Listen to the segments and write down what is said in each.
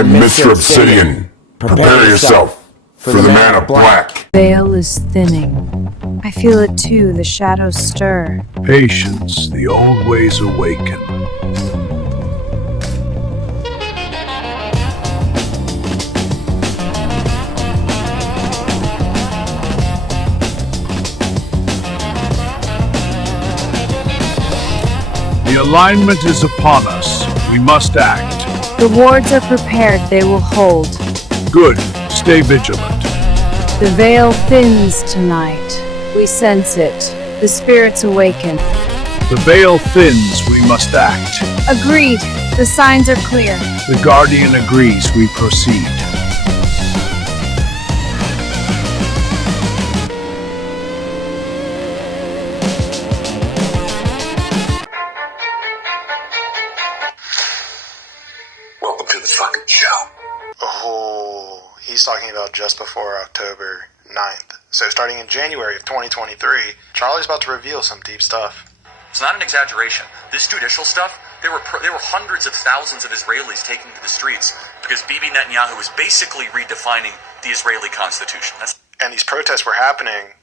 I'm Mr. Obsidian. Prepare yourself for the man of black. Veil is thinning. I feel it too, the shadows stir. Patience, the old ways awaken. The alignment is upon us. We must act. The wards are prepared, they will hold. Good. Stay vigilant. The veil thins tonight. We sense it. The spirits awaken. The veil thins. We must act. Agreed. The signs are clear. The guardian agrees. We proceed. Welcome to the fucking show. Oh, he's talking about just before October 9th. So starting in January of 2023, Charlie's about to reveal some deep stuff. It's not an exaggeration. This judicial stuff, there were hundreds of thousands of Israelis taking to the streets because Bibi Netanyahu was basically redefining the Israeli constitution. And these protests were happening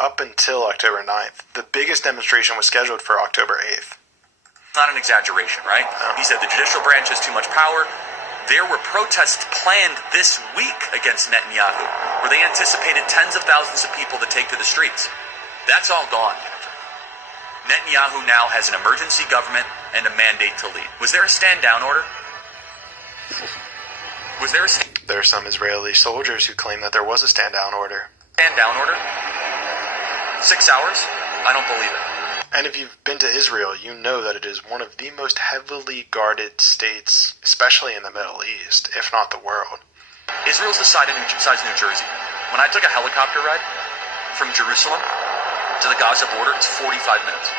up until October 9th. The biggest demonstration was scheduled for October 8th. Not an exaggeration, right? No. He said the judicial branch has too much power. There were protests planned this week against Netanyahu, where they anticipated tens of thousands of people to take to the streets. That's all gone. Netanyahu now has an emergency government and a mandate to lead. Was there a stand-down order? There are some Israeli soldiers who claim that there was a stand-down order. Stand-down order? 6 hours? I don't believe it. And if you've been to Israel, you know that it is one of the most heavily guarded states, especially in the Middle East, if not the world. Israel's the size of New Jersey. When I took a helicopter ride from Jerusalem to the Gaza border, it's 45 minutes.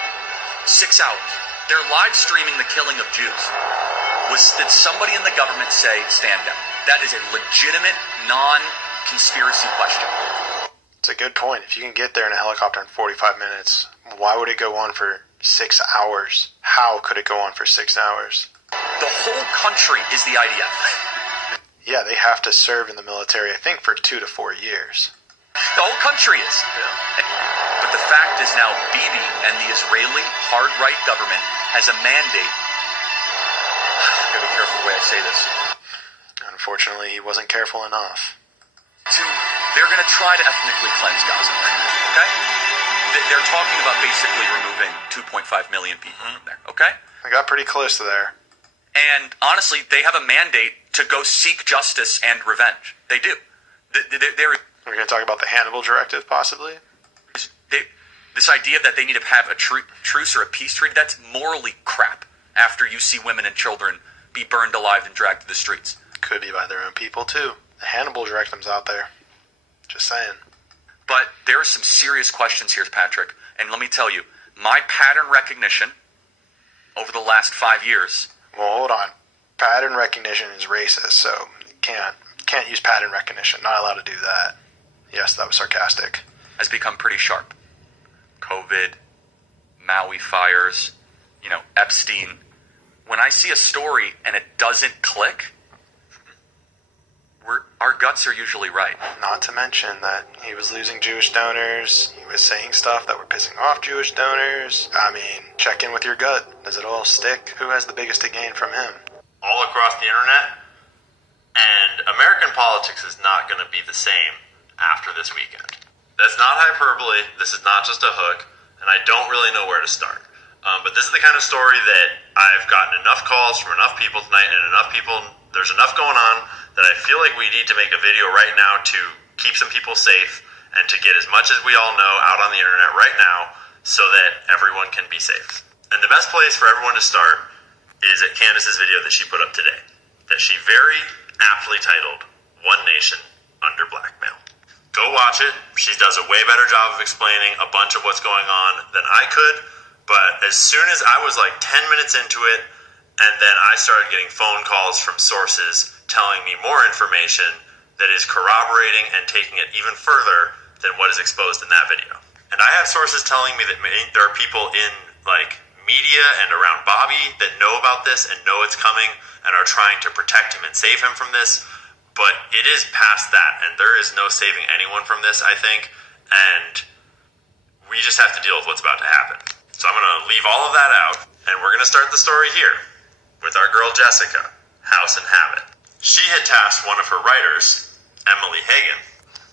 6 hours. They're live streaming the killing of Jews. Did somebody in the government say, stand down? That is a legitimate, non-conspiracy question. It's a good point. If you can get there in a helicopter in 45 minutes, why would it go on for 6 hours? How could it go on for 6 hours? The whole country is the IDF. Yeah, they have to serve in the military, I think, for 2 to 4 years. The whole country is. Yeah. But the fact is now Bibi and the Israeli hard-right government has a mandate. I've got to be careful the way I say this. Unfortunately, he wasn't careful enough. They're going to try to ethnically cleanse Gaza. Okay? They're talking about basically removing 2.5 million people from there. Okay? I got pretty close to there. And honestly, they have a mandate to go seek justice and revenge. They do. We're going to talk about the Hannibal Directive, possibly? This idea that they need to have a truce or a peace treaty, that's morally crap after you see women and children be burned alive and dragged to the streets. Could be by their own people, too. The Hannibal Directive's out there. Just saying. But there are some serious questions here, Patrick. And let me tell you, my pattern recognition over the last 5 years... Well, hold on. Pattern recognition is racist, so you can't use pattern recognition. Not allowed to do that. Yes, that was sarcastic. ...has become pretty sharp. COVID, Maui fires, Epstein. When I see a story and it doesn't click... Our guts are usually right. Not to mention that he was losing Jewish donors. He was saying stuff that were pissing off Jewish donors. I mean, check in with your gut. Does it all stick? Who has the biggest to gain from him? All across the internet. And American politics is not going to be the same after this weekend. That's not hyperbole. This is not just a hook. And I don't really know where to start. But this is the kind of story that I've gotten enough calls from enough people tonight and there's enough going on that I feel like we need to make a video right now to keep some people safe and to get as much as we all know out on the internet right now so that everyone can be safe. And the best place for everyone to start is at Candace's video that she put up today, that she very aptly titled, One Nation Under Blackmail. Go watch it. She does a way better job of explaining a bunch of what's going on than I could, but as soon as I was like 10 minutes into it, and then I started getting phone calls from sources telling me more information that is corroborating and taking it even further than what is exposed in that video. And I have sources telling me that there are people in media and around Bobby that know about this and know it's coming and are trying to protect him and save him from this. But it is past that, and there is no saving anyone from this, I think. And we just have to deal with what's about to happen. So I'm going to leave all of that out, and we're going to start the story here with our girl Jessica, House and Habit. She had tasked one of her writers, Emily Hagan,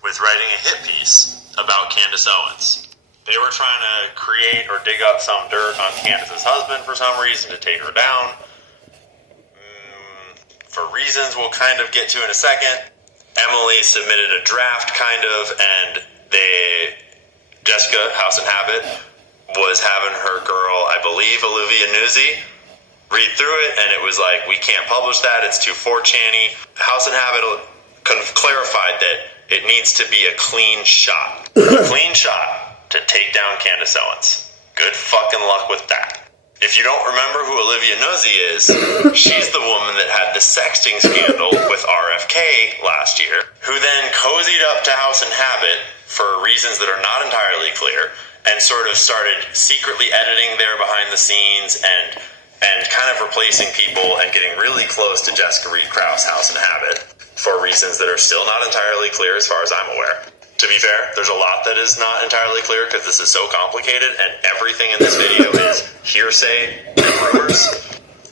with writing a hit piece about Candace Owens. They were trying to create or dig up some dirt on Candace's husband for some reason to take her down. For reasons we'll kind of get to in a second. Emily submitted a draft, and Jessica, House and Habit, was having her girl, I believe, Olivia Nuzzi, read through it, and it was like, we can't publish that, it's too 4chan-y. House and Habit clarified that it needs to be a clean shot. A clean shot to take down Candace Owens. Good fucking luck with that. If you don't remember who Olivia Nuzzi is, she's the woman that had the sexting scandal with RFK last year, who then cozied up to House and Habit for reasons that are not entirely clear, and sort of started secretly editing there behind the scenes and kind of replacing people and getting really close to Jessica Reed Krause' House and Habit for reasons that are still not entirely clear as far as I'm aware. To be fair, there's a lot that is not entirely clear because this is so complicated and everything in this video is hearsay and rumors.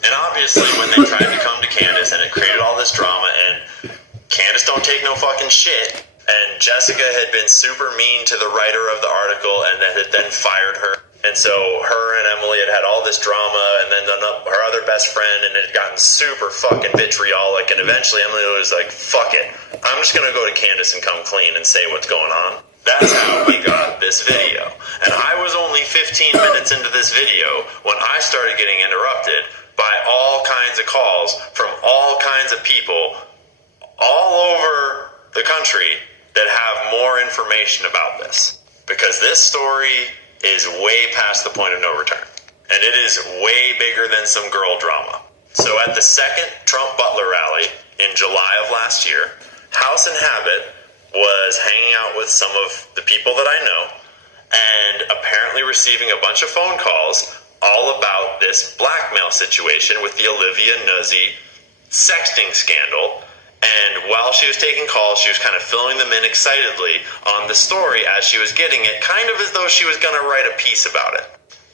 And obviously when they tried to come to Candace and it created all this drama, and Candace don't take no fucking shit, and Jessica had been super mean to the writer of the article and had then fired her. And so her and Emily had all this drama, and then her other best friend, and it had gotten super fucking vitriolic, and eventually Emily was like, fuck it, I'm just gonna go to Candace and come clean and say what's going on. That's how we got this video. And I was only 15 minutes into this video when I started getting interrupted by all kinds of calls from all kinds of people all over the country that have more information about this. Because this story is way past the point of no return. And it is way bigger than some girl drama. So at the second Trump-Butler rally in July of last year, House and Habit was hanging out with some of the people that I know and apparently receiving a bunch of phone calls all about this blackmail situation with the Olivia Nuzzi sexting scandal. And while she was taking calls, she was kind of filling them in excitedly on the story as she was getting it, kind of as though she was going to write a piece about it.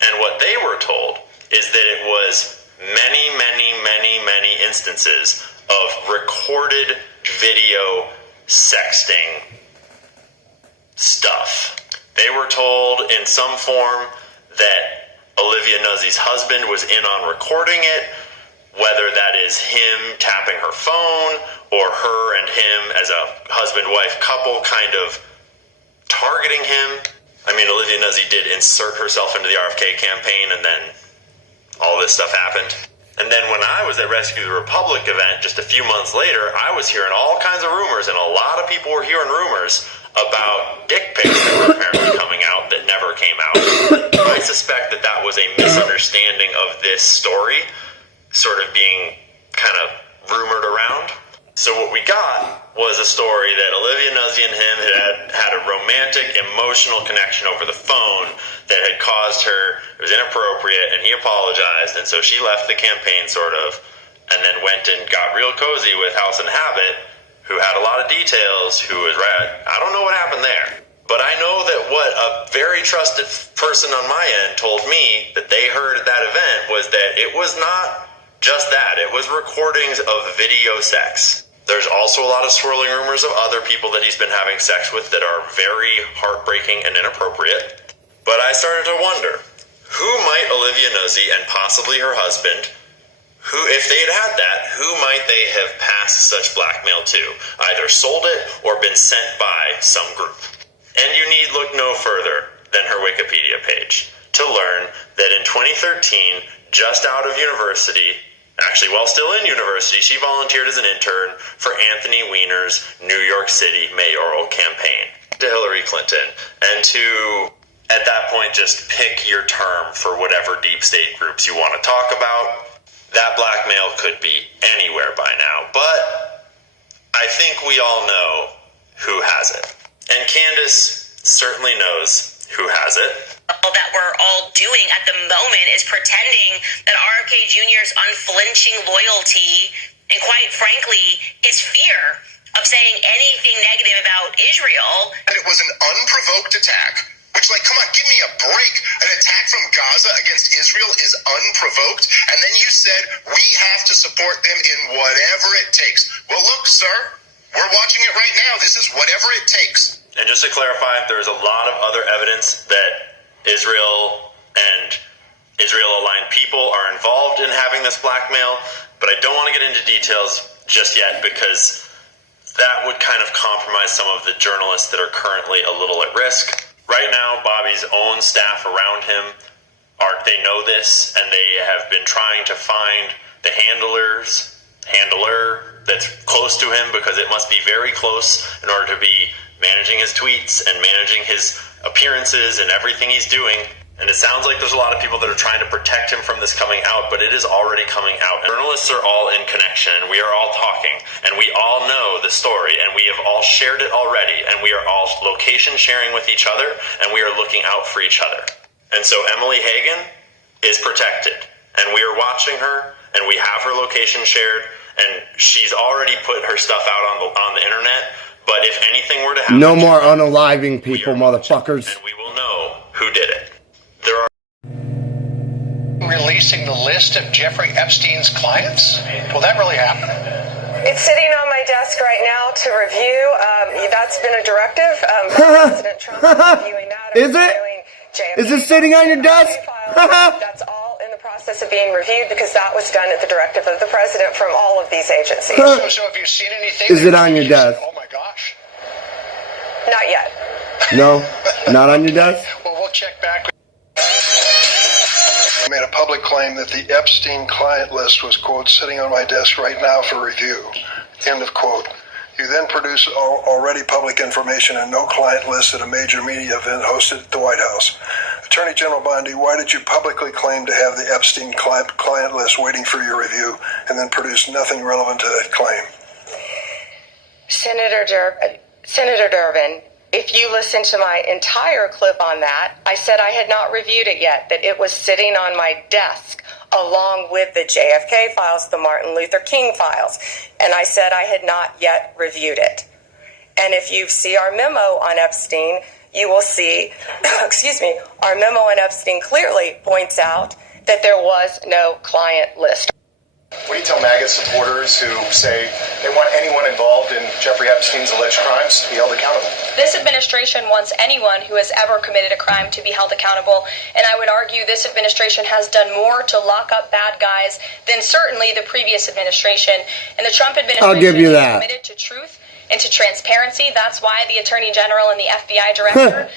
And what they were told is that it was many, many, many, many instances of recorded video sexting stuff. They were told in some form that Olivia Nuzzi's husband was in on recording it, whether that is him tapping her phone or her and him as a husband-wife couple kind of targeting him. I mean, Olivia Nuzzi did insert herself into the RFK campaign, and then all this stuff happened. And then when I was at Rescue the Republic event just a few months later, I was hearing all kinds of rumors, and a lot of people were hearing rumors about dick pics that were apparently coming out that never came out. I suspect that that was a misunderstanding of this story sort of being kind of rumored around. So what we got was a story that Olivia Nuzzi and him had a romantic, emotional connection over the phone that had caused her, it was inappropriate, and he apologized, and so she left the campaign sort of, and then went and got real cozy with House and Habit, who had a lot of details, who was right. I don't know what happened there, but I know that what a very trusted person on my end told me that they heard at that event was that it was not just that, it was recordings of video sex. There's also a lot of swirling rumors of other people that he's been having sex with that are very heartbreaking and inappropriate. But I started to wonder, who might Olivia Nuzzi and possibly her husband, who, if they had had that, who might they have passed such blackmail to? Either sold it or been sent by some group. And you need look no further than her Wikipedia page to learn that in 2013, just out of university, actually, while still in university, she volunteered as an intern for Anthony Weiner's New York City mayoral campaign to Hillary Clinton, and to, at that point, just pick your term for whatever deep state groups you want to talk about. That blackmail could be anywhere by now, but I think we all know who has it. And Candace certainly knows who has it. That we're all doing at the moment is pretending that RFK Jr.'s unflinching loyalty and, quite frankly, his fear of saying anything negative about Israel. And it was an unprovoked attack, which, like, come on, give me a break. An attack from Gaza against Israel is unprovoked, and then you said we have to support them in whatever it takes. Well, look, sir, we're watching it right now. This is whatever it takes. And just to clarify, there's a lot of other evidence that Israel and Israel-aligned people are involved in having this blackmail, but I don't want to get into details just yet because that would kind of compromise some of the journalists that are currently a little at risk. Right now, Bobby's own staff around him, they know this, and they have been trying to find the handler that's close to him, because it must be very close in order to be managing his tweets and managing his appearances and everything he's doing. And it sounds like there's a lot of people that are trying to protect him from this coming out, but it is already coming out. Journalists are all in connection, and we are all talking, and we all know the story, and we have all shared it already, and we are all location sharing with each other, and we are looking out for each other. And so Emily Hagan is protected, and we are watching her, and we have her location shared, and she's already put her stuff out on the internet. But if anything were to happen, no more unaliving people, motherfuckers. and we will know who did it. There are releasing the list of Jeffrey Epstein's clients? Will that really happen? It's sitting on my desk right now to review. That's been a directive. President Trump is reviewing that. Is it? Is it sitting on your desk? That's all in the process of being reviewed because that was done at the directive of the president from all of these agencies. So have you seen anything? Is it on your desk? Oh my gosh. Not yet. No? Not on your desk? Well, we'll check back. I made a public claim that the Epstein client list was, quote, sitting on my desk right now for review, end of quote. You then produce already public information and no client list at a major media event hosted at the White House. Attorney General Bondi, why did you publicly claim to have the Epstein client list waiting for your review and then produce nothing relevant to that claim? Senator Durbin, if you listen to my entire clip on that, I said I had not reviewed it yet, that it was sitting on my desk along with the JFK files, the Martin Luther King files, and I said I had not yet reviewed it. And if you see our memo on Epstein, you will see, excuse me, our memo on Epstein clearly points out that there was no client list. What do you tell MAGA supporters who say they want anyone involved in Jeffrey Epstein's alleged crimes to be held accountable? This administration wants anyone who has ever committed a crime to be held accountable, and I would argue this administration has done more to lock up bad guys than certainly the previous administration. And the Trump administration I'll give you that. is committed to truth and to transparency. That's why the Attorney General and the FBI Director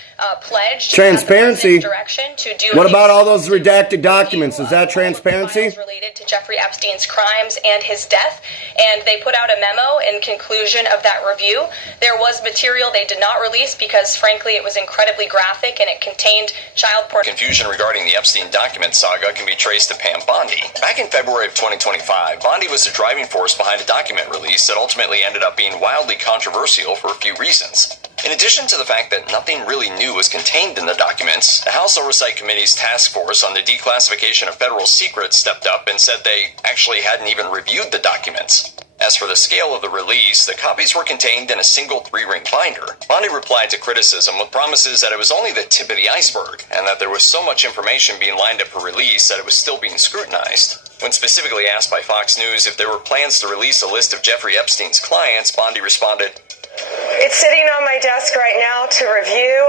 pledged transparency direction to do. What about all those redacted documents? Is that transparency? Related to Jeffrey Epstein's crimes and his death, and they put out a memo in conclusion of that review. There was material they did not release because, frankly, it was incredibly graphic and it contained child porn. Confusion regarding the Epstein document saga can be traced to Pam Bondi. Back in February of 2025, Bondi was the driving force behind a document release that ultimately ended up being wildly controversial for a few reasons. In addition to the fact that nothing really new was contained in the documents, the House Oversight Committee's task force on the declassification of federal secrets stepped up and said they actually hadn't even reviewed the documents. As for the scale of the release, the copies were contained in a single 3-ring binder. Bondi replied to criticism with promises that it was only the tip of the iceberg, and that there was so much information being lined up for release that it was still being scrutinized. When specifically asked by Fox News if there were plans to release a list of Jeffrey Epstein's clients, Bondi responded, It's sitting on my desk right now to review.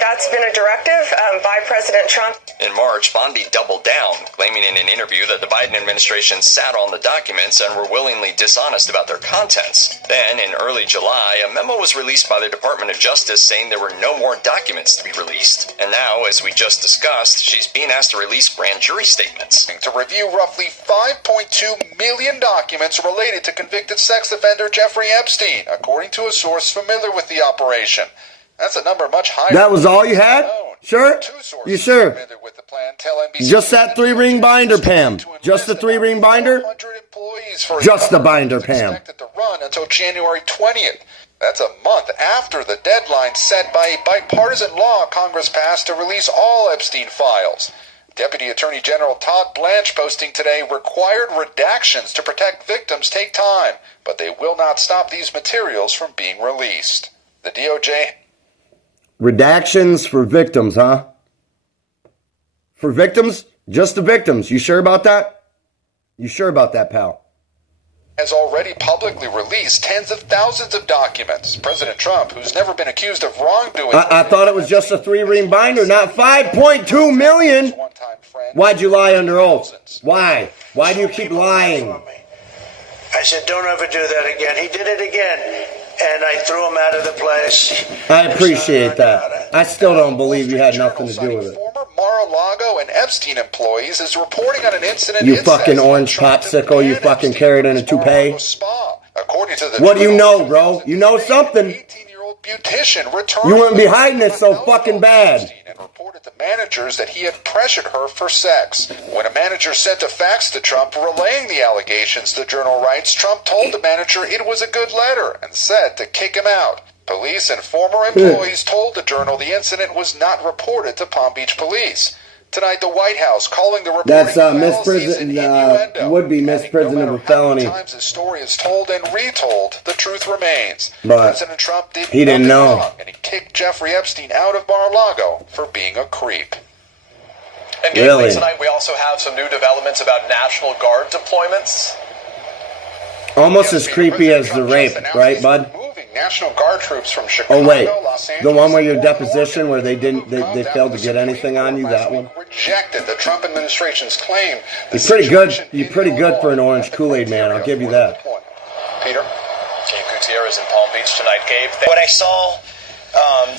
That's been a directive by President Trump. In March, Bondi doubled down, claiming in an interview that the Biden administration sat on the documents and were willingly dishonest about their contents. Then, in early July, a memo was released by the Department of Justice saying there were no more documents to be released. And now, as we just discussed, she's being asked to release grand jury statements. To review roughly 5.2 million documents related to convicted sex offender Jeffrey Epstein, according to a source familiar with the operation. That's a number much higher. That was all you had? Sure? You sure? Just that 3-ring binder, Pam. Just the 3-ring binder? Just the binder, Pam. Expected to run until January 20th. That's a month after the deadline set by a bipartisan law Congress passed to release all Epstein files. Deputy Attorney General Todd Blanche posting today, required redactions to protect victims take time, but they will not stop these materials from being released. The DOJ... Redactions for victims, huh? For victims? Just the victims. You sure about that? You sure about that, pal? Has already publicly released tens of thousands of documents. President Trump, who's never been accused of wrongdoing... I thought it was just a 3-ring binder, not 5.2 million. Why'd you lie under oath? Why? Why do you keep lying? I said, don't ever do that again. He did it again. And I threw him out of the place. I appreciate that. I still don't believe you had nothing to do with it. Former Mar-a-Lago and Epstein employees is reporting on an incident... You fucking orange popsicle, you fucking carrot in a toupee. According to the what do you know, bro? You know something. beautician returned. You wouldn't be hiding it so fucking bad. And reported to managers that he had pressured her for sex. When a manager sent a fax to Trump relaying the allegations, the Journal writes, Trump told the manager it was a good letter and said to kick him out. Police and former employees told the Journal the incident was not reported to Palm Beach police. Tonight, the White House calling the reporting That's would-be misprision of a felony. Times his story is told and retold, the truth remains. But President Trump did he didn't know. wrong, and he kicked Jeffrey Epstein out of Mar-a-Lago for being a creep. And really? Tonight, we also have some new developments about National Guard deployments. Almost as creepy as the rape, right, bud? National Guard troops from Chicago, Oh wait, Los Angeles, the one where your deposition where they failed to get anything on you, that one? Rejected the Trump administration's claim. You're pretty good for an orange Kool-Aid man, I'll give you that. Peter? Gabe Gutierrez in Palm Beach tonight. Gabe, what I saw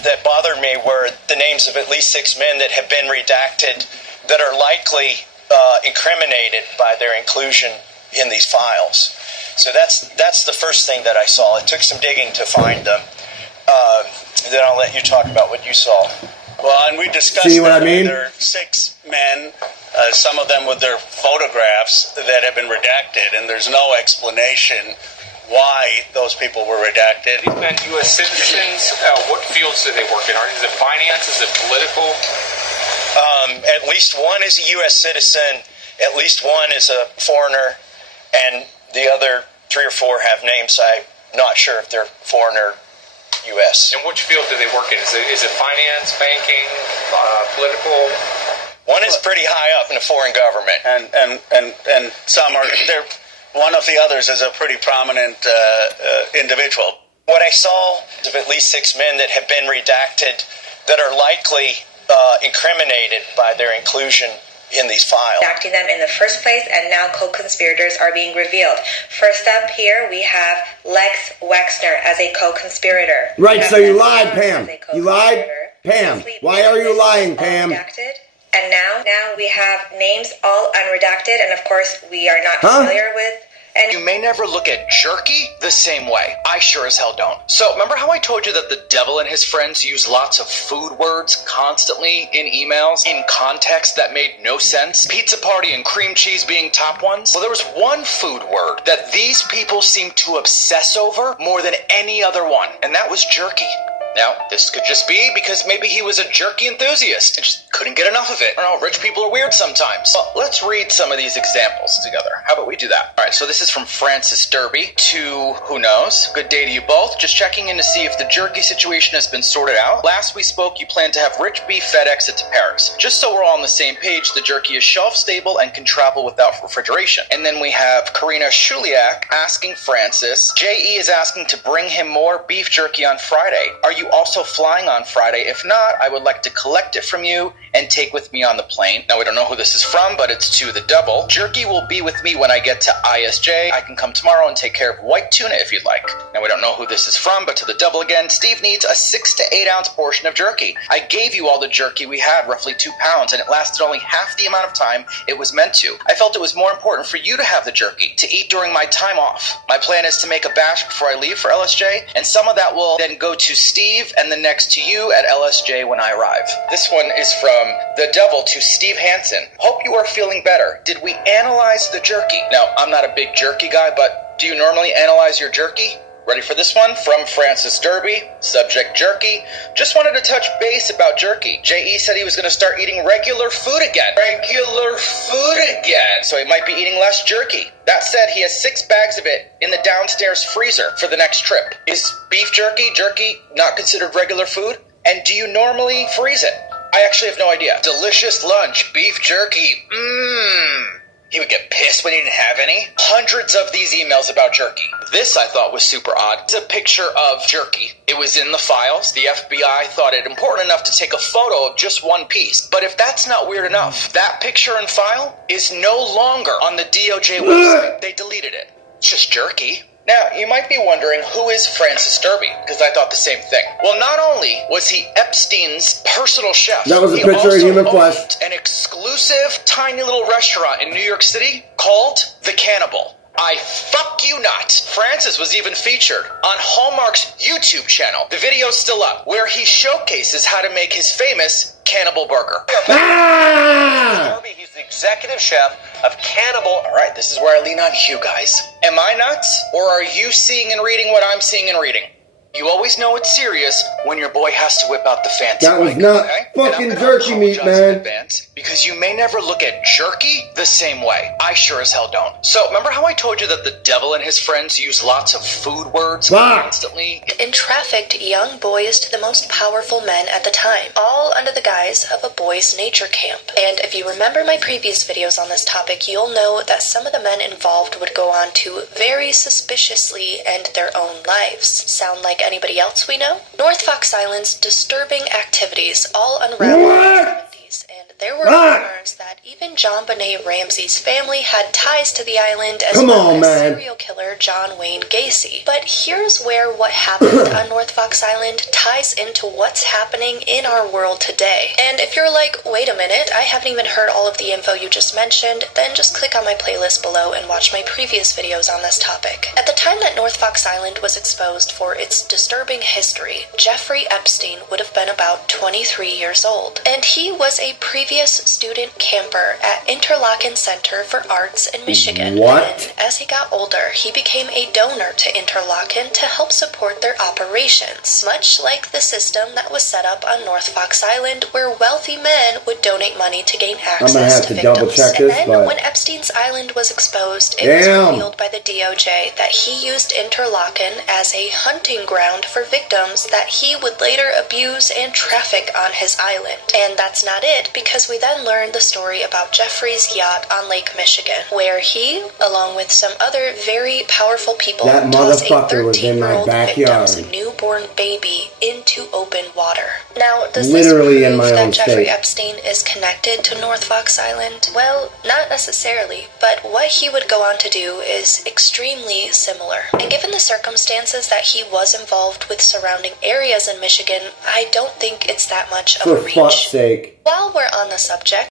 that bothered me were the names of at least 6 men that have been redacted that are likely incriminated by their inclusion in these files. So that's the first thing that I saw. It took some digging to find them. Then I'll let you talk about what you saw. Well, and we discussed See what I mean? There are 6 men, some of them with their photographs that have been redacted, and there's no explanation why those people were redacted. And U.S. citizens, what fields do they work in? Is it finance? Is it political? At least one is a U.S. citizen. At least one is a foreigner, and the other 3 or 4 have names. I'm not sure if they're foreign or U.S. And which field do they work in? Is it finance, banking, political? One is pretty high up in the foreign government, and some are. One of the others is a pretty prominent individual. What I saw of at least 6 men that have been redacted that are likely incriminated by their inclusion in these files. Redacting them in the first place, and now co-conspirators are being revealed. First up here, we have Lex Wexner as a co-conspirator. Right, so you lied, Pam. You lied? Pam, why are you lying, Pam? And now we have names all unredacted, and of course, we are not familiar with. And you may never look at jerky the same way. I sure as hell don't. So remember how I told you that the devil and his friends use lots of food words constantly in emails in context that made no sense? Pizza party and cream cheese being top ones? Well, there was one food word that these people seem to obsess over more than any other one, and that was jerky. Now, this could just be because maybe he was a jerky enthusiast and just couldn't get enough of it. I don't know, rich people are weird sometimes. Well, let's read some of these examples together. How about we do that? All right, so this is from Francis Derby to who knows. Good day to you both. Just checking in to see if the jerky situation has been sorted out. Last we spoke, you plan to have rich beef FedExed to Paris. Just so we're all on the same page, the jerky is shelf stable and can travel without refrigeration. And then we have Karina Shuliak asking Francis, J.E. is asking to bring him more beef jerky on Friday. Are you also flying on Friday? If not, I would like to collect it from you and take with me on the plane. Now, we don't know who this is from, but it's to the devil. Jerky will be with me when I get to ISJ. I can come tomorrow and take care of white tuna if you'd like. Now, we don't know who this is from, but to the devil again. Steve needs a 6 to 8 ounce portion of jerky. I gave you all the jerky we had, roughly 2 pounds, and it lasted only half the amount of time it was meant to. I felt it was more important for you to have the jerky, to eat during my time off. My plan is to make a batch before I leave for LSJ, and some of that will then go to Steve and the next to you at LSJ when I arrive. This one is from the devil to Steve Hansen. Hope you are feeling better. Did we analyze the jerky? Now, I'm not a big jerky guy, but do you normally analyze your jerky? Ready for this one? From Francis Derby, subject jerky. Just wanted to touch base about jerky. J.E. said he was going to start eating regular food again. Regular food again. So he might be eating less jerky. That said, he has 6 bags of it in the downstairs freezer for the next trip. Is beef jerky not considered regular food? And do you normally freeze it? I actually have no idea. Delicious lunch, beef jerky. He would get pissed when he didn't have any. Hundreds of these emails about jerky. This I thought was super odd. It's a picture of jerky. It was in the files. The FBI thought it important enough to take a photo of just one piece. But if that's not weird enough, that picture and file is no longer on the DOJ website. They deleted it. It's just jerky. Now, you might be wondering, who is Francis Derby? Because I thought the same thing. Well, not only was he Epstein's personal chef, that was a picture of human flesh. An exclusive, tiny little restaurant in New York City called The Cannibal. I fuck you not. Francis was even featured on Hallmark's YouTube channel. The video's still up, where he showcases how to make his famous cannibal burger. He's the executive chef of Cannibal. All right, this is where I lean on you guys. Am I nuts, or are you seeing and reading what I'm seeing and reading? You always know it's serious when your boy has to whip out the fancy. That was not fucking jerky meat, man. Because you may never look at jerky the same way. I sure as hell don't. So, remember how I told you that the devil and his friends use lots of food words constantly? And trafficked young boys to the most powerful men at the time, all under the guise of a boys' nature camp. And if you remember my previous videos on this topic, you'll know that some of the men involved would go on to very suspiciously end their own lives. Sound like anybody else we know? North Fox Island's disturbing activities all unraveled. There were rumors that even John Benet Ramsey's family had ties to the island, as well as serial killer John Wayne Gacy. But here's where what happened on North Fox Island ties into what's happening in our world today. And if you're like, wait a minute, I haven't even heard all of the info you just mentioned, then just click on my playlist below and watch my previous videos on this topic. At the time that North Fox Island was exposed for its disturbing history, Jeffrey Epstein would have been about 23 years old. And he was a previous student camper at Interlochen Center for Arts in Michigan. And as he got older, he became a donor to Interlochen to help support their operations, much like the system that was set up on North Fox Island, where wealthy men would donate money to gain access to victims. And then when Epstein's Island was exposed, it was revealed by the DOJ that he used Interlochen as a hunting ground for victims that he would later abuse and traffic on his island. And that's not it, because we then learned the story about Jeffrey's yacht on Lake Michigan, where he, along with some other very powerful people, tossed a 13-year-old victim's newborn baby into open water. Now, does this prove that Jeffrey Epstein is connected to North Fox Island? Well, not necessarily, but what he would go on to do is extremely similar. And given the circumstances that he was involved with surrounding areas in Michigan, I don't think it's that much of a reach. For fuck's sake. While we're on the subject,